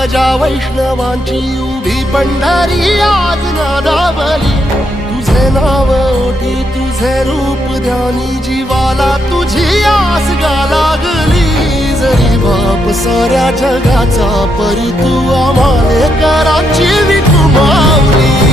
ध्वजा वैष्णवांची उभी पंढरी आज नादावली, तुझे नाव ओठी तुझे रूप ध्यानी, जीवाला तुझी आस गा लागली। जरी बाप साऱ्या जगाचा परी तू आम्हाले कराची विठू माऊली।